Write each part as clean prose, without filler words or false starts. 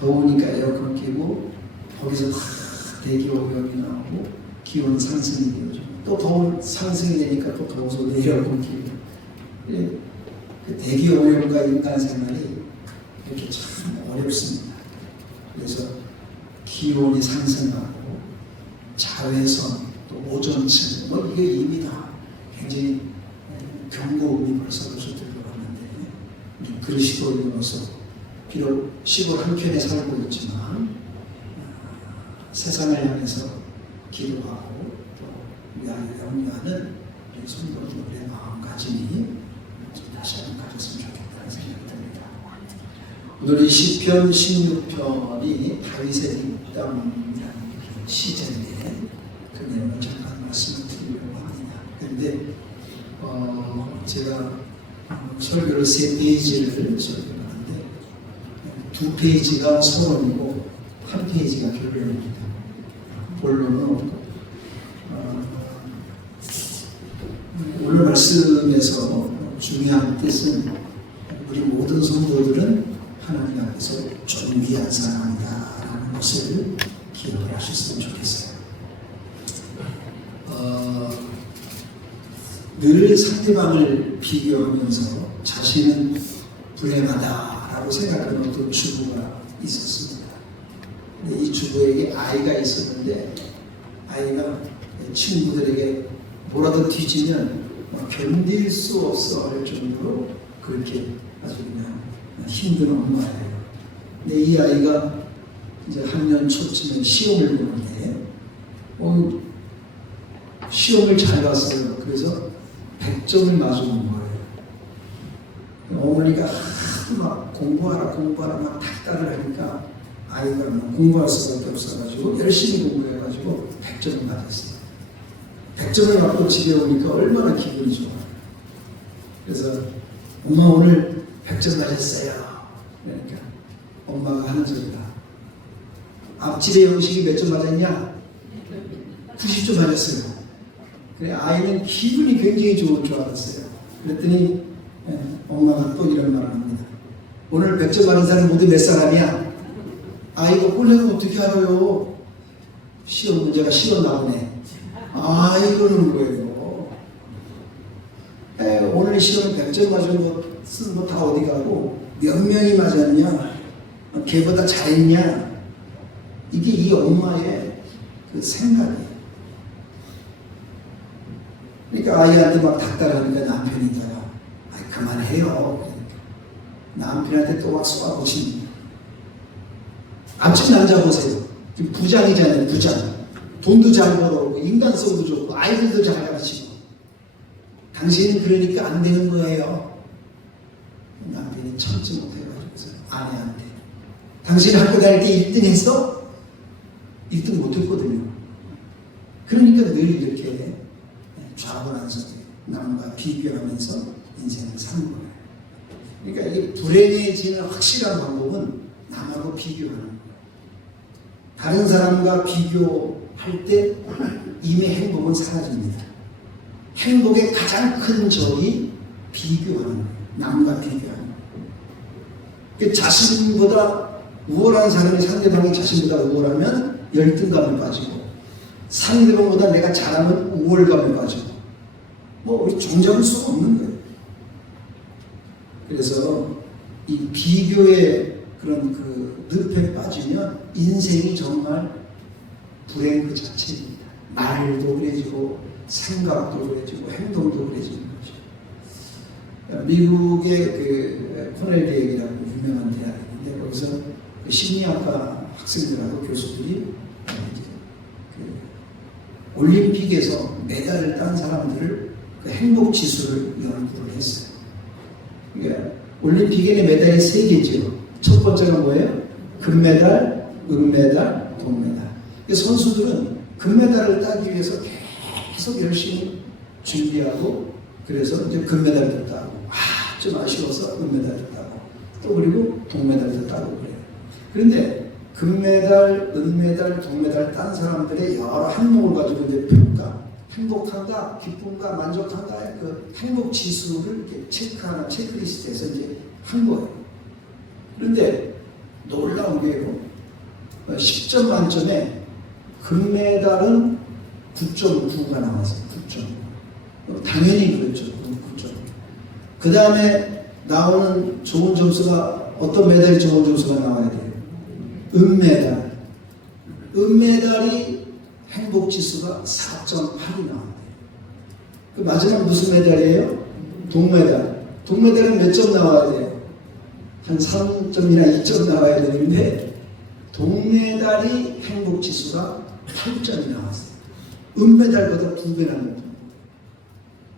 더우니까 에어컨 끼고 거기서 막 대기 오염이 나오고 기온 상승이 되죠. 또 더운 상승이 되니까 또 더워서 에어컨 끼고. 그 대기 오염과 인간 생활이 이렇게 참 어렵습니다. 그래서 기온이 상승하고 자외선 또 오존층 뭐 이게 이미 다 굉장히 경고음이 벌써 들어갔는데 그러시고 일어나서 비록 시골 한켠에 살고 있지만 세상을 향해서 기도하고 또 염려하는 성도들의 마음가짐이 다시 한번 가졌으면 좋겠다는 생각이 듭니다. 오늘 이 시편 16편이 다윗의 뒷담이라는 시제인데 그 내용을 잠깐 말씀을 드리려고 합니다. 그런데 제가 설교를 3페이지를 설교하는데 2페이지가 서론이고 1페이지가 결론입니다. 본론은 없고 오늘 말씀에서 중요한 뜻은 우리 모든 성도들은 하나님 앞에서 존귀한 사람이다 라는 것을 기억을 하셨으면 좋겠어요. 늘 상대방을 비교하면서 자신은 불행하다라고 생각하는 어떤 주부가 있었습니다. 근데 이 주부에게 아이가 있었는데 아이가 친구들에게 뭐라도 뒤지면 견딜 수 없어 할 정도로 그렇게 아주 그냥 힘든 엄마예요. 근데 이 아이가 이제 학년 초쯤에 시험을 보는데 시험을 잘 봤어요. 그래서 100점을 맞은 거예요. 어머니가 하도 막 공부하라 막 닥달을 하니까 아이가 공부할 수밖에 없어가지고 열심히 공부해가지고 100점을 맞았어요. 100점을 맞고 집에 오니까 얼마나 기분이 좋아요. 그래서 엄마 오늘 100점 맞았어요. 그러니까 엄마가 하는 소리가 앞집에 영식이 몇 점 맞았냐? 90점 맞았어요. 그래 아이는 기분이 굉장히 좋을 줄 알았어요. 그랬더니 엄마가 또 이런 말을 합니다. 오늘 100점 맞은 사람 모두 몇 사람이야? 아이가 꼴레가 어떻게 알아요? 시험 문제가 시험 나오네. 이거는 거예요. 오늘 시험 100점 맞은 것은 뭐 다 어디 가고 몇 명이 맞았냐? 걔보다 잘했냐? 이게 이 엄마의 그 생각이에요. 그러니까 아이한테 막 닥달하니까 남편이잖아. 그만해요. 그러니까. 남편한테 또 막 쏘아붙입니다. 앞집 남자 보세요. 부장이잖아요. 부장. 돈도 잘 벌어오고 인간성도 좋고 아이들도 잘 가르치고 당신은 그러니까 안 되는 거예요. 남편이 참지 못해가지고 아내한테 당신 학교 다닐 때 1등 했어? 1등 못했거든요. 그러니까 늘 이렇게 좌불안석 남과 비교하면서 인생을 사는 거예요. 그러니까 이 불행해지는 확실한 방법은 남하고 비교하는 거예요. 다른 사람과 비교할 때 이미 행복은 사라집니다. 행복의 가장 큰 적이 비교하는 거예요. 남과 비교하는 거예요. 자신보다 우월한 사람이 상대방이 자신보다 우월하면 열등감에 빠지고 상대방보다 내가 잘하면 우월감에 빠지고 우리 종잡을 수가 없는 거예요. 그래서 이 비교의 그런 그 늪에 빠지면 인생이 정말 불행 그 자체입니다. 말도 그래지고 생각도 그래지고 행동도 그래지는 거죠. 미국의 그 코넬 대학이라고 유명한 대학인데 거기서 그 심리학과 학생들하고 교수들이 그 올림픽에서 메달을 딴 사람들을 그 행복 지수를 연구를 했어요. 그러니까 올림픽에는 메달이 3개죠. 첫 번째가 뭐예요? 금메달, 은메달, 동메달. 선수들은 금메달을 따기 위해서 계속 열심히 준비하고 그래서 이제 금메달도 따고 좀 아쉬워서 은메달도 따고 또 그리고 동메달도 따고 그래요. 그런데 금메달, 은메달, 동메달 딴 사람들의 여러 항목을 가지고 이제 평가, 행복한가, 기쁜가, 만족한가의 그 행복 지수를 이렇게 체크하는 체크리스트에서 이제 한 거예요. 그런데 놀라운 게요. 10점 만점에 금메달은 9.9가 나왔어요. 9.9. 당연히 그랬죠. 9점. 그 다음에 나오는 좋은 점수가 어떤 메달이 좋은 점수가 나와야 돼요? 은메달. 은메달이 행복지수가 4.8이 나와요. 그 마지막 무슨 메달이에요? 동메달. 동메달은 몇 점 나와야 돼요? 한 3점이나 2점 나와야 되는데 동메달이 행복지수가 8점이 나왔어요. 은메달보다 2배나 높은.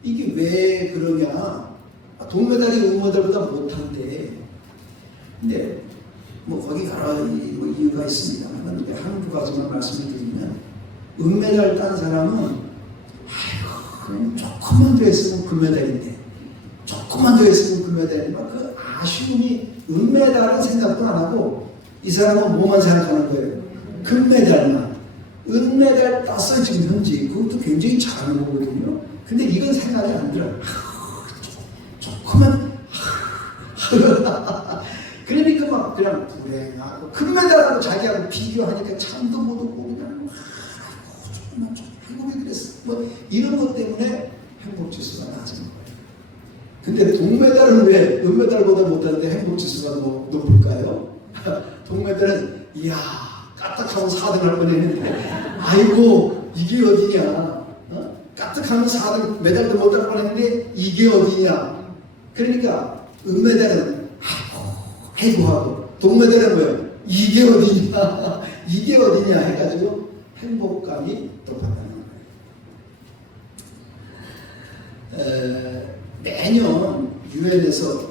이게 왜 그러냐? 동메달이 은메달보다 못한데, 근데 뭐 거기 여러 이유가 있습니다만 한 가지만 말씀을 드리면, 은메달 딴 사람은 아이고 그냥 조금만 더 했으면 금메달인데, 조금만 더 했으면 금메달인데, 그 아쉬움이, 은메달은 생각도 안 하고 이 사람은 뭐만 생각하는 거예요? 금메달만. 은메달 땄어요 지금 현재. 그것도 굉장히 잘하는 거거든요. 근데 이건 생각이 안 들어요. 조금만. 그러니까 막 그냥 불행하고, 금메달하고 자기하고 비교하니까 잠도 못 오고 그냥 조금만 아이고 왜 그랬어, 뭐 이런 것 때문에 행복지수가 낮은 거예요. 근데 동메달은 왜 은메달보다 못하는데 행복지수가 높을까요? 동메달은 이야 까딱하면 4등 할 뻔했는데, 아이고 이게 어디냐, 까딱하면 4등 메달도 못 할 뻔했는데 이게 어디냐. 그러니까 은메달은 아이고 하고, 동메달은 뭐예요? 이게 어디냐 이게 어디냐 해가지고 행복감이 또 받는 거예요. 매년 유엔에서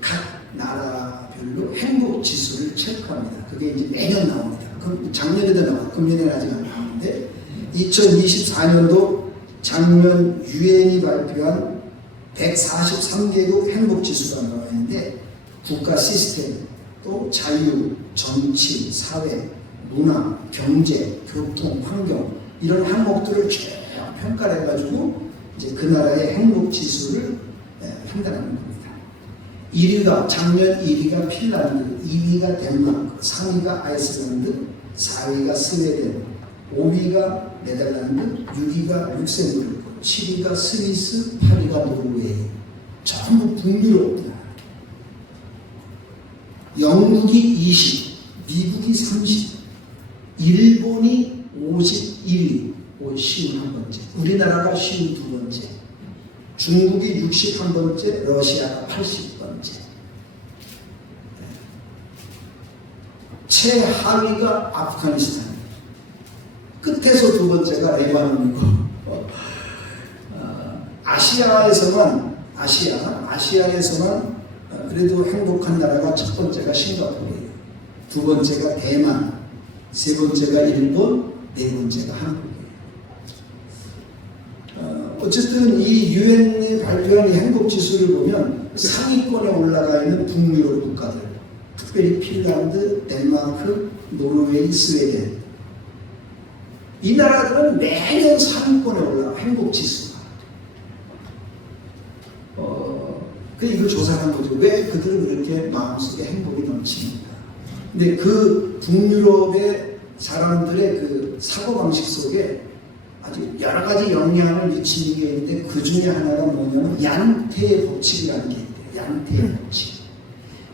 각 나라별로 행복 지수를 체크합니다. 그게 이제 매년 나옵니다. 작년에도 나왔고 금년에는 아직 안 나오는데, 2024년도 작년 유엔이 발표한 143개국 행복 지수가 나와 있는데, 국가 시스템, 또 자유, 정치, 사회, 문화, 경제, 교통, 환경, 이런 항목들을 쭉 평가를 해가지고 이제 그 나라의 행복 지수를 판단하는 겁니다. 1위가, 작년 1위가 핀란드, 2위가 덴마크, 3위가 아이슬란드, 4위가 스웨덴, 5위가 네덜란드, 6위가 룩셈부르크, 7위가 스위스, 8위가 노르웨이. 전부 북유럽입니다. 영국이 20, 미국이 30, 일본이 51위, 쉬운 한 번째, 우리나라가 쉬운 두 번째, 중국이 61번째, 러시아가 80번째. 최하위가 아프가니스탄, 끝에서 두 번째가 레바논이고, 아시아에서만 그래도 행복한 나라가 첫 번째가 싱가포르예요. 두 번째가 대만, 세 번째가 일본, 네 번째가 한국이에요. 어쨌든 이 유엔이 발표한 이 행복지수를 보면 상위권에 올라가 있는 북유럽 국가들, 특별히 핀란드, 덴마크, 노르웨이, 스웨덴, 이 나라들은 매년 상위권에 올라가, 행복지수가. 이걸 조사한 거죠. 왜 그들은 그렇게 마음속에 행복이 넘칩니까? 근데 그 북유럽의 사람들의 그 사고방식 속에 아주 여러 가지 영향을 미치는 게 있는데, 그 중에 하나가 뭐냐면 얀테의 법칙이라는 게 있대요. 얀테의 법칙.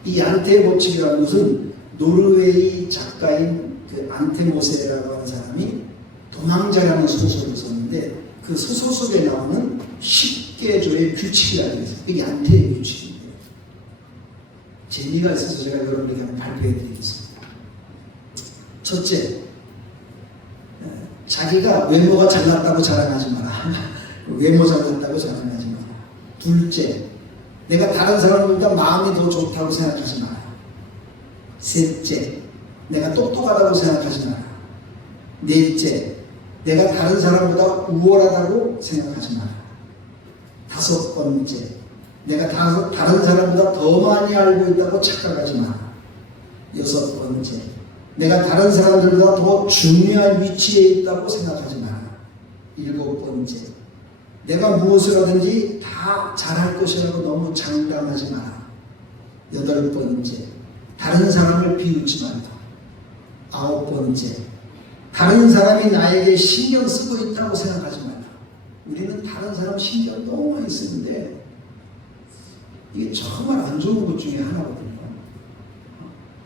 이 얀테의 법칙이라는 것은 노르웨이 작가인 그 안테모세라고 하는 사람이 도망자라는 소설을 썼는데, 그 소설 속에 나오는 10개조의 규칙이라는 게 있어요. 이게 얀테의 규칙입니다. 재미가 있어서 제가 여러분에게 한번 발표해 드리겠습니다. 첫째, 자기가 외모가 잘났다고 자랑하지 마라. 외모 잘났다고 자랑하지 마라. 둘째, 내가 다른 사람보다 마음이 더 좋다고 생각하지 마라. 셋째, 내가 똑똑하다고 생각하지 마라. 넷째, 내가 다른 사람보다 우월하다고 생각하지 마라. 다섯 번째, 내가 다른 사람보다 더 많이 알고 있다고 착각하지 마라. 여섯 번째, 내가 다른 사람들보다 더 중요한 위치에 있다고 생각하지 마라. 일곱 번째, 내가 무엇을 하든지 다 잘할 것이라고 너무 장담하지 마라. 여덟 번째, 다른 사람을 비웃지 말라. 9번째, 다른 사람이 나에게 신경 쓰고 있다고 생각하지 말라. 우리는 다른 사람 신경 너무 많이 쓰는데 이게 정말 안 좋은 것 중에 하나거든요.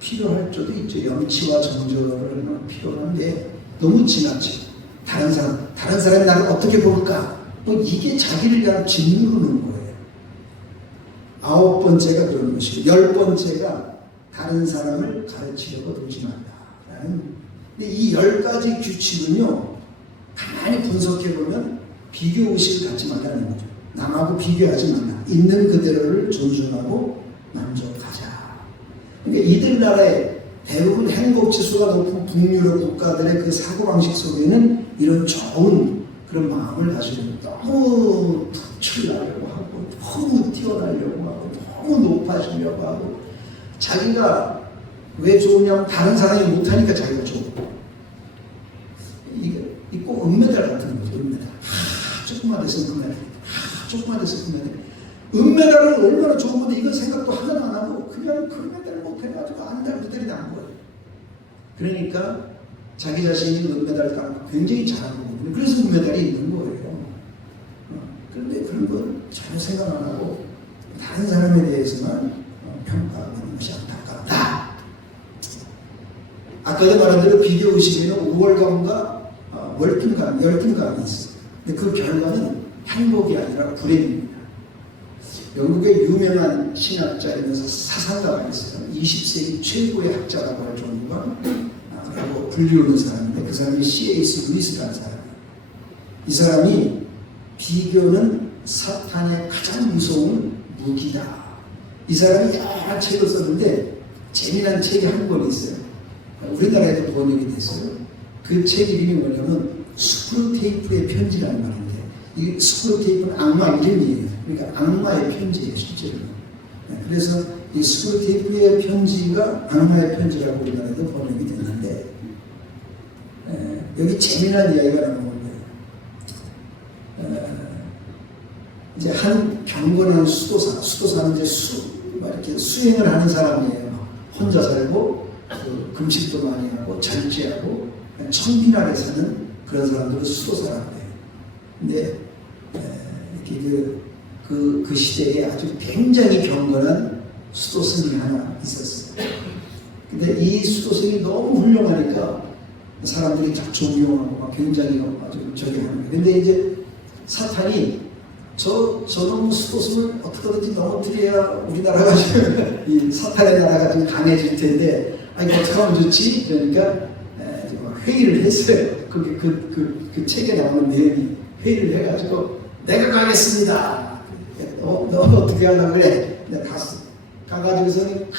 필요할 때도 있죠. 염치와 정절을 필요한데 너무 지나치고 다른 사람이 나를 어떻게 볼까? 이게 자기를 위한 짓누르는 거예요. 9번째가 그런 것이고 10번째가 다른 사람을 가르치려고 들지 말라라는. 근데 이 10가지 규칙은요, 가만히 분석해보면 비교의식을 갖지 말라는 거죠. 남하고 비교하지 말라. 있는 그대로를 존중하고 만족하자. 그러니까 이들 나라의 대부분 행복지수가 높은 북유럽 국가들의 그 사고방식 속에는 이런 좋은 그런 마음을 가지고 너무 특출나려고 하고 너무 뛰어나려고 하고 너무 높아지려고 하고 자기가 왜 좋으냐면 다른 사람이 못하니까 자기가 좋고 이게 꼭 은메달 같은 거죠. 은메달. 조금만 됐으면 금메달. 조금만 됐으면 금메달. 은메달은 얼마나 좋은 건데 이건 생각도 하나도 안 하고 그냥 금메달을 못해가지고 안달부달이 난 거예요. 그러니까 자기 자신이 은메달을 따고 굉장히 잘하는 거거든요. 그래서 은메달이 있는 거예요. 그런데 그런 걸 전혀 생각 안 하고 다른 사람에 대해서만 평가하는 것이 안타깝다. 아까도 말한 대로 비교의식에는 우월감과 열등감이 있어요. 근데 그 결과는 행복이 아니라 불행입니다. 영국의 유명한 신학자이면서 사상가가 있어요. 20세기 최고의 학자라고 할 정도가 라고 불리우는 사람인데 그 사람이 C.S. 루이스라는 사람이에요. 이 사람이 비교는 사탄의 가장 무서운 무기다. 이 사람이 여러 책을 썼는데 재미난 책이 한 권 있어요. 우리나라에도 번역이 됐어요. 그 책 이름이 뭐냐면 스크루테이프의 편지라는 말인데 이 스크루테이프는 악마 이름이에요. 그러니까 악마의 편지예요, 실제로. 그래서 이 스크루테이프의 편지가 악마의 편지라고 우리나라에도 번역이 됐는데 여기 재미난 이야기가 나오는 거예요. 이제 한 경건한 수도사는 이제 이렇게 수행을 하는 사람이에요. 혼자 살고 금식도 많이 하고 절제하고 청빈하게 사는 그런 사람들을 수도사라고 해요. 근데 이렇게 그 시대에 아주 굉장히 경건한 수도승이 하나 있었어요. 근데 이 수도승이 너무 훌륭하니까 사람들이 다 존경하고 막 굉장히 아주 저기 하는 거예요. 근데 이제 사탄이 저놈 수도승을 어떻게든지 넘어뜨려야 우리나라가 지금 이 사탄의 나라가 좀 강해질 텐데 아니 어떻게 하면 좋지? 그러니까 회의를 했어요. 그게 그 책에 나오는 내용이 회의를 해가지고 내가 가겠습니다. 너 어떻게 하려고 그래? 내가 갔어. 가가지고서는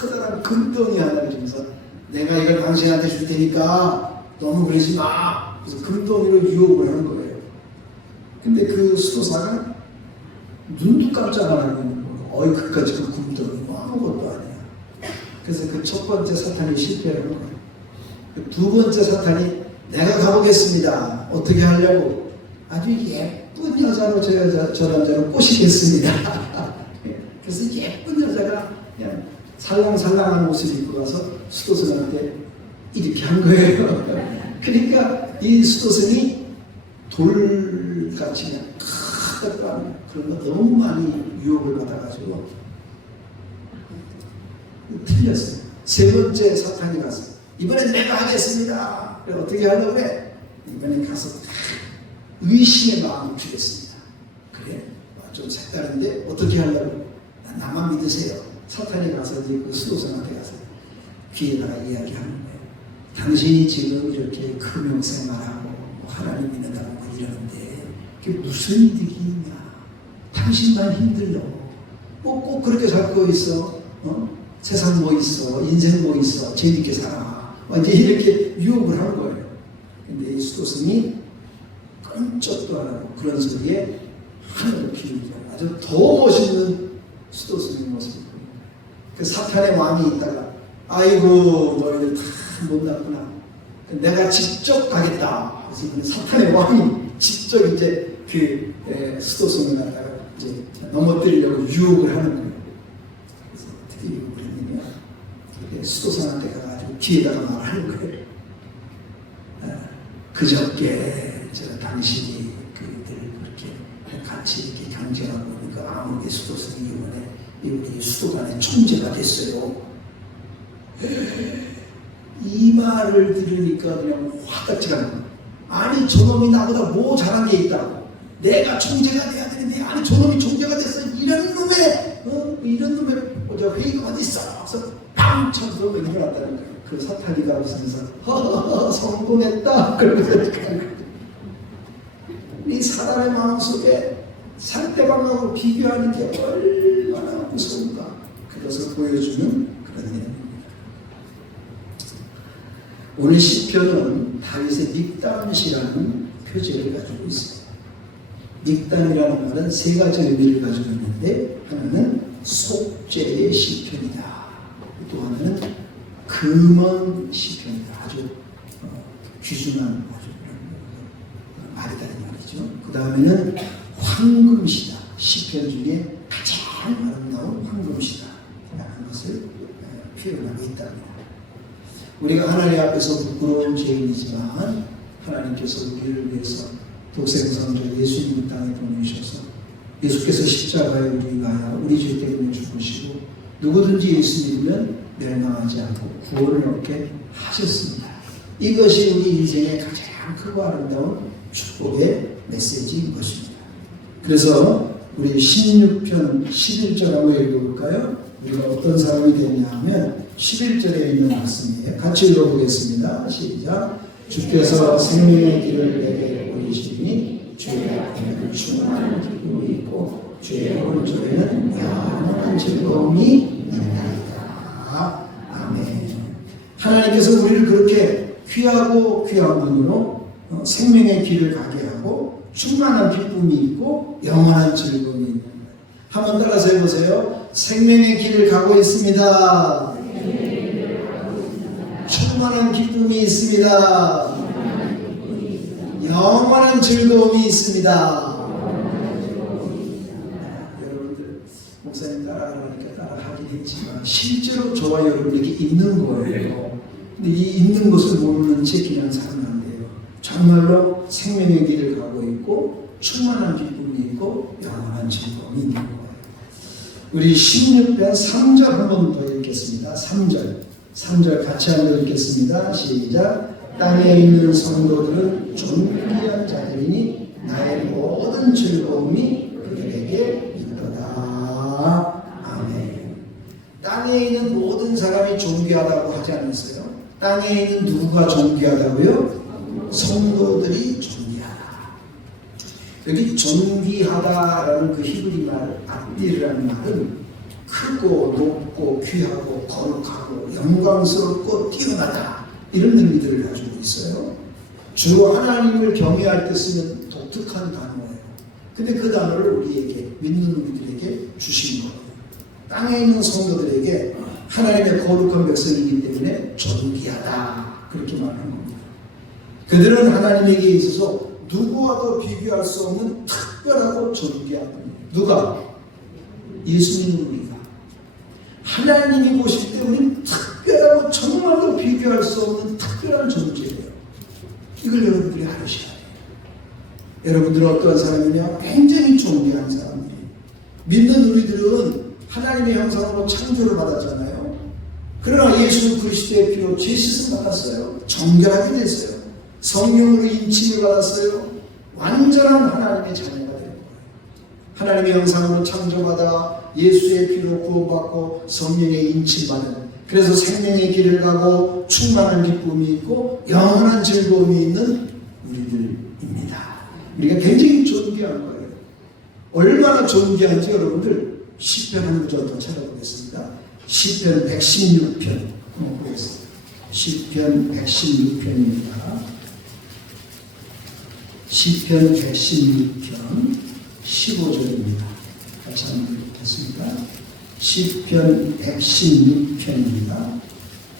커다란 금덩이 하나를 주면서 내가 이걸 당신한테 줄 테니까 너무 그러지 마. 그래서 금덩이로 유혹을 하는 거예요. 근데 그 수도사가 눈도 깜짝 안 하고 있는 거예요. 어이 그까지 그 금덩이 뭐 아무것도 아니야. 그래서 그 첫 번째 사탄이 실패를 한 거예요. 그 두 번째 사탄이 내가 가보겠습니다. 어떻게 하려고? 아주 예쁜 여자로 저 남자를 꼬시겠습니다. 그래서 예쁜 여자가 그냥 살랑살랑한 옷을 입고 가서 수도승한테 이렇게 한 거예요. 그러니까 이 수도승이 돌같이 그냥 크다란 그런 거 너무 많이 유혹을 받아가지고 틀렸어요. 세 번째 사탄이 가서 이번엔 내가 하겠습니다. 그래, 어떻게 하려고 그래? 이번엔 가서 의심의 마음을 주겠습니다. 그래? 좀 색다른데 어떻게 하려고? 나만 믿으세요. 사탄이 가서 이제 그 수도승한테 가서 귀에다가 이야기하는 거예요. 당신이 지금 이렇게 금용생활하고 하나님 믿는다고 이러는데 그게 무슨 이득이 있냐? 당신만 힘들어. 꼭 그렇게 살고 있어. 세상 뭐 있어? 인생 뭐 있어? 재밌게 살아. 이제 이렇게 유혹을 한 거예요. 근데 이 수도승이 끔찍도 안 하고 그런 소리에 하늘을 기울이고 아주 더 멋있는 수도승의 모습을 보입니다. 그 사탄의 왕이 있다가 아이고 너희들 다 못났구나. 내가 직접 가겠다. 그래서 사탄의 왕이 직접 이제 그 수도승을 갖다가 이제 넘어뜨리려고 유혹을 하는 거예요. 그래서 어떻게 유혹을 했느냐? 수도사한테 가가지고 귀에다가 말하는 거예요. 그저께 당신이 그들 그렇게 같이 이렇게 경쟁하고 보니까 아무리 수도사이 이번에 이분이 수도관의 총재가 됐어요. 이 말을 들으니까 그냥 화딱지가 나는 거예요. 아니 저놈이 나보다 뭐 잘한 게 있다고. 내가 총재가 돼야 되는데 아니 저놈이 총재가 됐어. 이런 놈의 회의가 어디 있어? 그래서 빵 쳐서 일어났다는 거예요. 그 사탄이가 웃으면서 성공했다 그러고 이 사람의 마음속에 상대방하고 비교하는 게 얼마나 무서운가 그것을 보여주는 그런 내용입니다. 오늘 시편은 다윗의 믹담시라는 표제를 가지고 있습니다. 믹담이라는 말은 세 가지 의미를 가지고 있는데 하나는 속죄의 시편이다. 또 하나는 금언 시편이다. 아주 귀중한 말이다 이 말이죠. 그 다음에는 황금시다. 시편 중에 가장 아름다운 황금시다 라는 것을 표현하고 있답니다. 우리가 하나님 앞에서 부끄러운 죄인이지만 하나님께서 우리를 위해서 독생성자 예수님을 땅에 보내주셔서 예수께서 십자가에 우리 가야 우리 죄 때문에 죽으시고 누구든지 예수 믿으면 멸망하지 않고 구원을 얻게 하셨습니다. 이것이 우리 인생의 가장 크고 아름다운 축복의 메시지인 것입니다. 그래서 우리 16편 11절 한번 읽어볼까요? 우리가 어떤 사람이 됐냐 하면 11절에 있는 말씀이에요. 같이 읽어보겠습니다. 시작. 주께서 생명의 길을 내게 보이시니 주의 앞에는 충만한 기쁨이 있고 주의 오른쪽에는 영원한 즐거움이 있나이다. 아멘. 하나님께서 우리를 그렇게 귀하고 귀한 분으로 생명의 길을 가게 하고 충만한 기쁨이 있고 영원한 즐거움이 있는 거예요. 한번 따라서 해보세요. 생명의 길을 가고 있습니다. 충만한 기쁨이 있습니다. 영원한 즐거움이 있습니다. 여러분들 목사님 따라하니까 따라하긴 했지만 실제로 저와 여러분에게 있는 거예요. 근데 이 있는 것을 모르는 채 그냥 살면 안 돼요. 정말로 생명의 길을 가고 있고 충만한 기쁨이 있고 영원한 즐거움이 있는 거예요. 우리 16편 3절 한 번 더 읽겠습니다. 3절 같이 한번 읽겠습니다. 시작. 땅에 있는 성도들은 존귀한 자들이니 나의 모든 즐거움이 그들에게 있도다. 아멘. 땅에 있는 모든 사람이 존귀하다고 하지 않았어요? 땅에 있는 누구가 존귀하다고요? 성도들이 존귀하다. 여기 존귀하다라는 그 히브리 말 압딜이라는 말은 크고 높고 귀하고 거룩하고 영광스럽고 뛰어나다 이런 의미들을 가지고 있어요. 주 하나님을 경외할 때 쓰는 독특한 단어예요. 근데 그 단어를 우리에게 믿는 우리들에게 주신 거예요. 땅에 있는 성도들에게 하나님의 거룩한 백성이기 때문에 존귀하다 그렇게 말하는 겁니다. 그들은 하나님에게 있어서 누구와도 비교할 수 없는 특별하고 존귀한 분이에요. 누가? 예수 믿는 우리가. 하나님이 보실 때 우리는 특별하고 정말로 비교할 수 없는 특별한 존재예요. 이걸 여러분들이 알으셔야 돼요. 여러분들은 어떠한 사람이냐? 굉장히 존귀한 사람이에요. 믿는 우리들은 하나님의 형상으로 창조를 받았잖아요. 그러나 예수 그리스도의 피로 죄 씻음 받았어요. 정결하게 됐어요. 성령으로 인침을 받았어요. 완전한 하나님의 자녀가 되는 거예요. 하나님의 형상으로 창조받아 예수의 피로 구원받고 성령의 인침받은, 그래서 생명의 길을 가고 충만한 기쁨이 있고 영원한 즐거움이 있는 우리들입니다. 우리가 굉장히 존귀한 거예요. 얼마나 존귀한지 여러분들 시편 한 구절 더 찾아보겠습니다. 시편 116편 보겠습니다. 시편 116편입니다. 시편 116편 15절입니다. 같이 한번 읽겠습니다. 시편 116편입니다.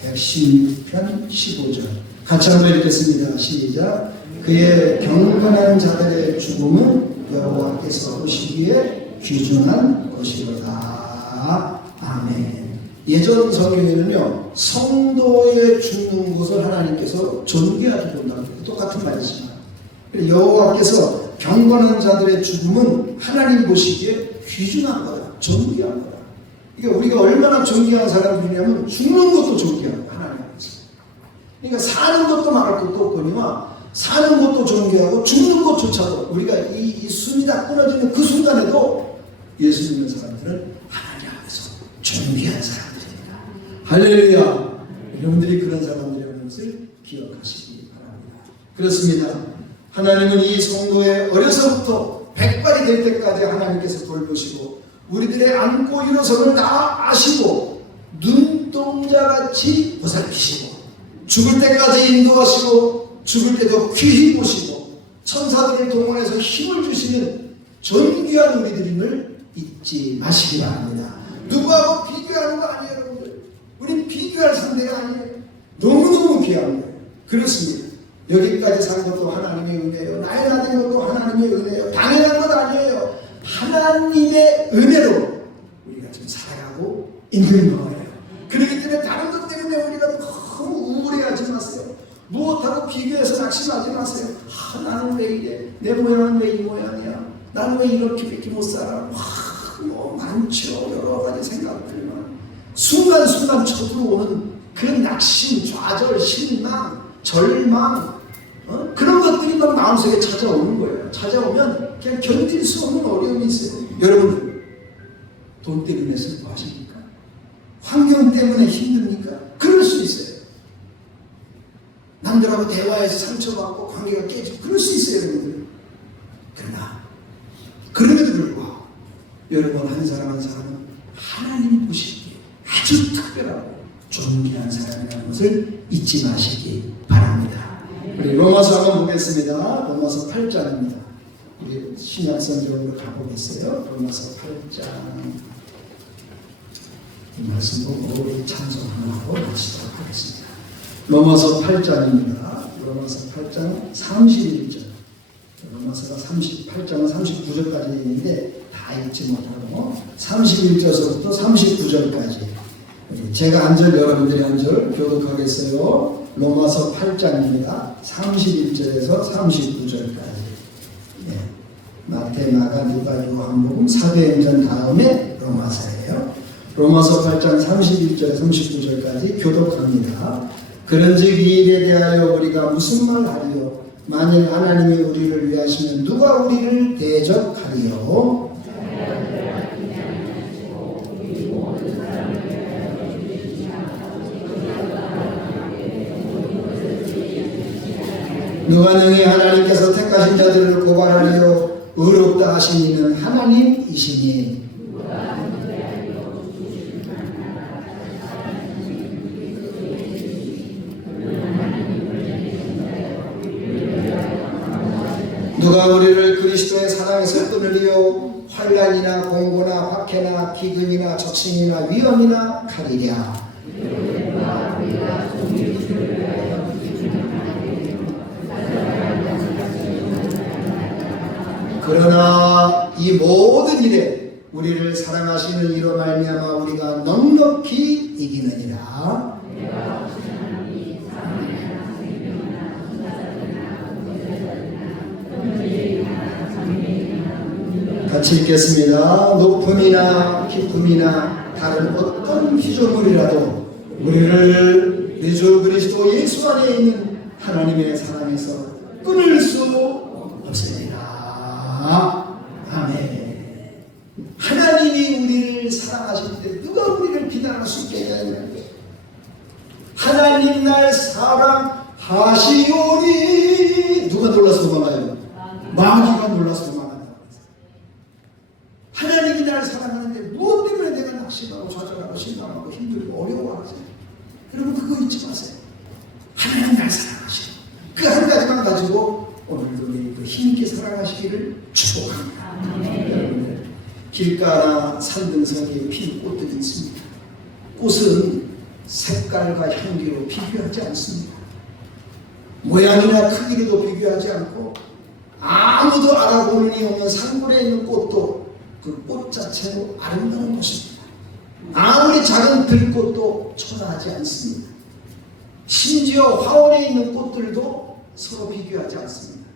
116편 15절 같이 한번 읽겠습니다. 시작. 그의 경건한 자들의 죽음은 여호와께서 보시기에 귀중한 것이로다. 아멘. 예전 성경에는요, 성도의 죽는 것을 하나님께서 존귀하게 본다고 해요. 똑같은 말이지만. 여호와께서 경건한 자들의 죽음은 하나님 보시기에 귀중한 거다. 존귀한 거다. 그러니까 우리가 얼마나 존귀한 사람들이냐면 죽는 것도 존귀한 거야. 하나님 앞에서. 그러니까 사는 것도 말할 것도 없거니와 사는 것도 존귀하고 죽는 것조차도 우리가 이 숨이 다 끊어지는 그 순간에도 예수 믿는 사람들은 하나님 앞에서 존귀한 사람들입니다. 할렐루야. 여러분들이 그런 사람들이라는 것을 기억하시기 바랍니다. 그렇습니다. 하나님은 이 성도의 어려서부터 백발이 될 때까지 하나님께서 돌보시고 우리들의 앉고 일어서를 다 아시고 눈동자같이 보살피시고 죽을 때까지 인도하시고 죽을 때도 귀히 보시고 천사들을 동원해서 힘을 주시는 존귀한 우리들임을 잊지 마시기 바랍니다. 누구하고 비교하는 거 아니에요, 여러분들. 우린 비교할 상대가 아니에요. 너무너무 귀한 거예요. 그렇습니다. 여기까지 산 것도 하나님의 은혜예요. 나이 나된 것도 하나님의 은혜예요. 당연한 것 아니에요. 하나님의 은혜로 우리가 지금 살아가고 있는 거예요. 그렇기 때문에 다른 것 때문에 우리가 너무 우울해하지 마세요. 무엇하고 비교해서 낙심하지 마세요. 나는 왜 이래? 내 모양은 왜 이 모양이야? 나는 왜 이렇게 못 살아? 뭐 많죠. 여러 가지 생각들만 순간순간 쳐들어오는 그런 낙심, 좌절, 실망, 절망, 그런 것들이 막 마음속에 찾아오는 거예요. 찾아오면 그냥 견딜 수 없는 어려움이 있어요. 여러분들 돈 때문에 슬퍼하십니까? 환경 때문에 힘듭니까? 그럴 수 있어요. 남들하고 대화해서 상처받고 관계가 깨지고 그럴 수 있어요, 여러분들. 그러나 그럼에도 불구하고 여러분 한 사람 한 사람은 하나님 보시기에 아주 특별하고 존귀한 사람이라는 것을 잊지 마시기 바랍니다. 우리 로마서 한번 보겠습니다. 로마서 8장입니다. 우리 신약성경으로 가보겠어요. 로마서 8장 이 말씀 보고 우리 찬송 하나 하고 마치도록 하겠습니다. 로마서 8장입니다. 로마서 8장 31절. 로마서가 38장은 39절까지 있는데 다 읽지 못하고 31절부터 39절까지 제가 한 절 여러분들이 한 절 교독하겠어요. 로마서 8장입니다. 31절에서 39절까지. 네. 마태, 마가, 누가, 요한복음, 사도행전 다음에 로마서예요. 로마서 8장 31절, 39절까지 교독합니다. 그런즉 이 일에 대하여 우리가 무슨 말 하리요? 만일 하나님이 우리를 위하시면 누가 우리를 대적하리요? 누가 능히 하나님께서 택하신 자들을 고발하리요? 의롭다 하신 이는 하나님이시니. 누가 우리를 그리스도의 사랑에서 끊으리요? 환난이나 공고나 박해나 기근이나 적신이나 위험이나 칼이랴. 그러나 이 모든 일에 우리를 사랑하시는 이로 말미암아 우리가 넉넉히 이기느니라. 같이 읽겠습니다. 높음이나 깊음이나 다른 어떤 피조물이라도 우리를 우리 주 그리스도 예수 안에 있는 하나님의 사랑에서 끊을 수 없으리라. 아멘. 하나님이 우리를 사랑하실 때 누가 우리를 비난할 수 있겠냐? 하나님 날 사랑하시오니. 누가 놀라서 도망가요? 마귀가 놀라서 도망간다. 하나님이 나를 사랑하는데 무엇 때문에 내가 낙심하고 좌절하고 실망하고 힘들고 어려워하세요? 여러분 그거 잊지 마세요. 하나님 날 사랑하시오. 그 한 가지만 가지고 오늘도 내일도 힘있게 사랑하시기를 축복합니다. 여러분들 길가나 산등성이에 피는 꽃들이 있습니다. 꽃은 색깔과 향기로 비교하지 않습니다. 모양이나 크기로도 비교하지 않고 아무도 알아보는 이 없는 산골에 있는 꽃도 그 꽃 자체로 아름다운 것입니다. 아무리 작은 들꽃도 초라하지 않습니다. 심지어 화원에 있는 꽃들도 서로 비교하지 않습니다.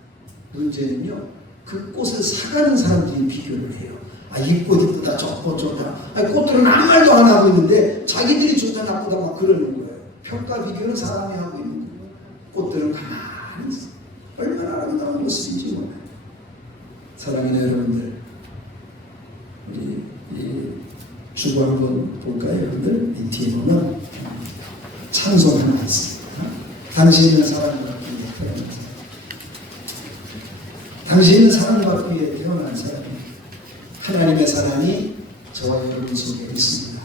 문제는요, 그 꽃을 사가는 사람들이 비교를 해요. 아, 이 꽃 이쁘다, 저 꽃 좋다. 아니, 꽃들은 아무 말도 안 하고 있는데 자기들이 좋다 나쁘다 막 그러는 거예요. 평가 비교는 사람이 하고 있는 거예요. 꽃들은 가만히 있어. 얼마나 아름다운 모습인지 몰라요. 사랑하는 여러분들, 우리 주보 한번 볼까요, 여러분들? 이 뒤에 보면 찬송 하나 있습니다. 당신은 사랑을 받기 위해 태어난 사람. 당신은 사랑을 받기 위해 태어난 사람. 하나님의 사랑이 저와 여러분 속에 있습니다.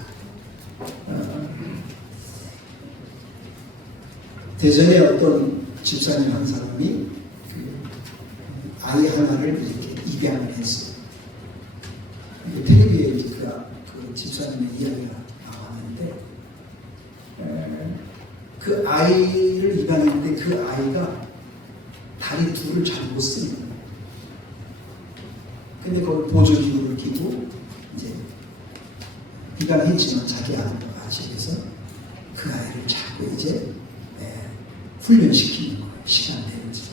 대전에 어떤 집사님 한 사람이 아이 하나를 이렇게 입양을 했어요. 텔레비에 그 집사님의 이야기가 나왔는데, 그 아이를 입양했는데 그 아이가 다리 둘을 잘 못 쓰는 거예요. 근데 그걸 보조기구를 끼고 이제 입양했지만 자기 아들과 같이 해서 그 아이를 자꾸 이제 훈련시키는 거예요. 시간 되는지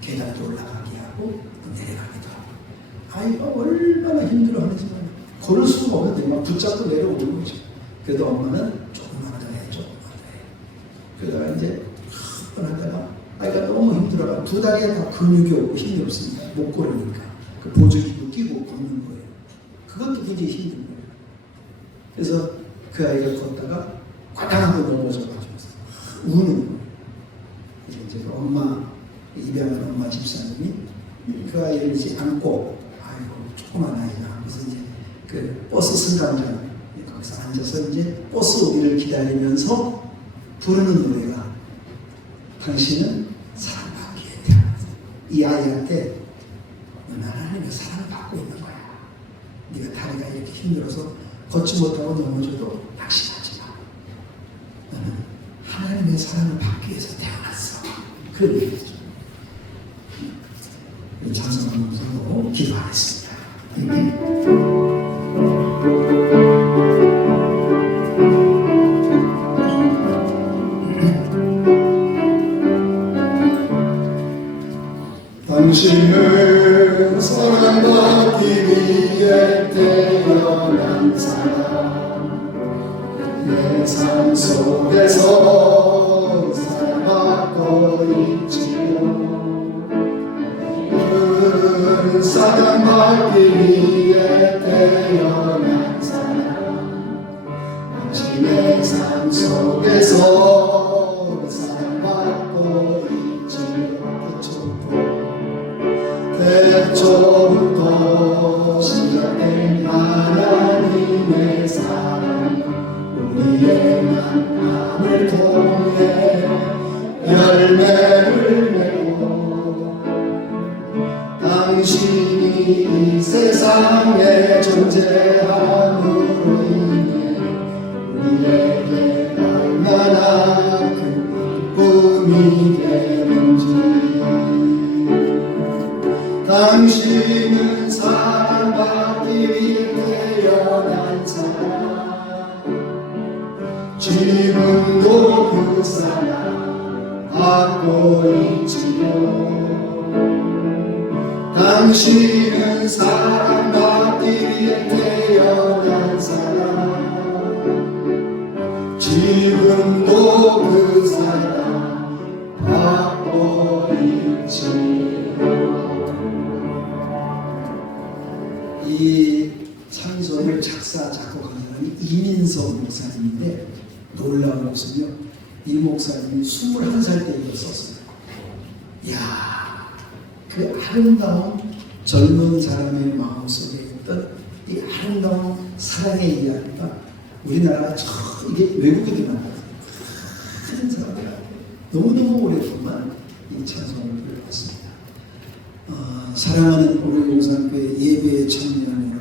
계단도 올라가게 하고 내려가기도 하고. 아이가 얼마나 힘들어하는지 걸을 수가 없는데 막 붙잡고 내려오는 거죠. 그래도 엄마는 조금만 더 해, 조금만 더 해. 그러다가 이제 한 번 하다가 아이가 너무 힘들어가 두 다리에 다 근육이 없고 힘이 없으니까 못 걸으니까 그 보조기구 끼고 걷는 거예요. 그것도 굉장히 힘든 거예요. 그래서 그 아이가 걷다가 과당하고 넘어져가지고 우는 거예요. 이제 엄마, 입양한 엄마 집사님이 그 아이를 이제 안고, 아이고 조그만 아이가, 그래서 이제 그 버스 승강장 거기서 앉아서 이제 버스 오기를 기다리면서 부르는 노래가 당신은 사랑받기에 태어났어. 이 아이한테 너는 하나님의 사랑을 받고 있는 거야. 네가 다리가 이렇게 힘들어서 걷지 못하고 넘어져도 낙심하지 마. 너는 하나님의 사랑을 받기 위해서 태어났어. 그런 얘기죠. 찬송하면서 기도하겠습니다. 당신은 사랑받기 위해 태어난 사람, 내 삶 속에서 사랑받고 있지요. 그는 사랑받기 위해 태어난 사람, 당신의 삶 속에서 사랑받고 있지요. 태초부터 시작된 하나님의 사랑, 우리의 만남을 통해 열매를 내고 당신이 이 세상에 존재함으로 인해 우리에게 얼마나 큰 기쁨이 되는지. 당신은 사랑받기 위해 태어난 사람, 지금도 그 사랑 받고 있지요. 당신은 사랑받기 위해 태어난 사람, 지금도 그 사랑 받고 있지요. 이 찬송을 작사 작곡한 사람이 이민석 목사님인데 놀라운 것은요, 이 목사님이 21살 때 이걸 썼어요. 이야, 그 아름다운 젊은 사람의 마음속에 있던 이 아름다운 사랑의 이야기가 우리나라가 이게 외국인들만 큰 사람이라 너무너무 오랫동안 이 찬송을 불러왔습니다. 사랑하는 우리 용산교회 예배에 참여하는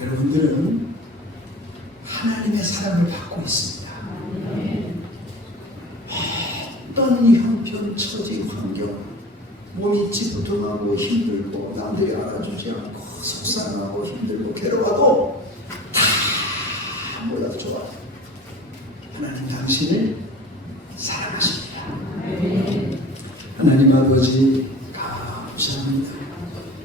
여러분들은 하나님의 사랑을 받고 있습니다. 어떤 형편, 처지, 환경, 몸이 찌뿌둥하고 힘들고 남들이 알아주지 않고 속상하고 힘들고 괴로워도 다 좋아요. 하나님 당신을 사랑하십니다. 하나님 아버지 감사합니다.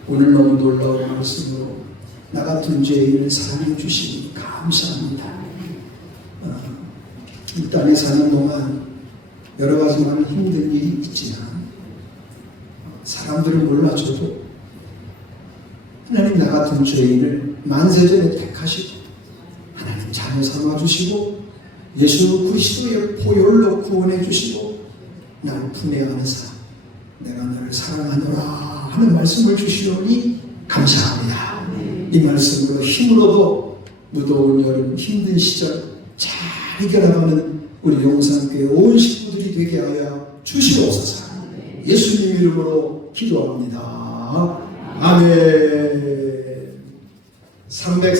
오늘 너무 놀라운 말씀으로 나 같은 죄인을 사랑해 주시니 감사합니다. 이 땅에 사는 동안 여러 가지 많은 힘든 일이 있지만 사람들은 몰라줘도 하나님 나 같은 죄인을 만세전에 택하시고 하나님 자녀 삼아주시고 예수 그리스도의 보혈로 구원해 주시고 나를 품에 안으사 내가 너를 사랑하노라 하는 말씀을 주시오니 감사합니다. 이 말씀으로 힘으로도 무더운 여름 힘든 시절 잘 이겨나가는 우리 용산교회 온 식구들이 되게 하여 주시옵소서. 예수님 이름으로 기도합니다. 아멘. 304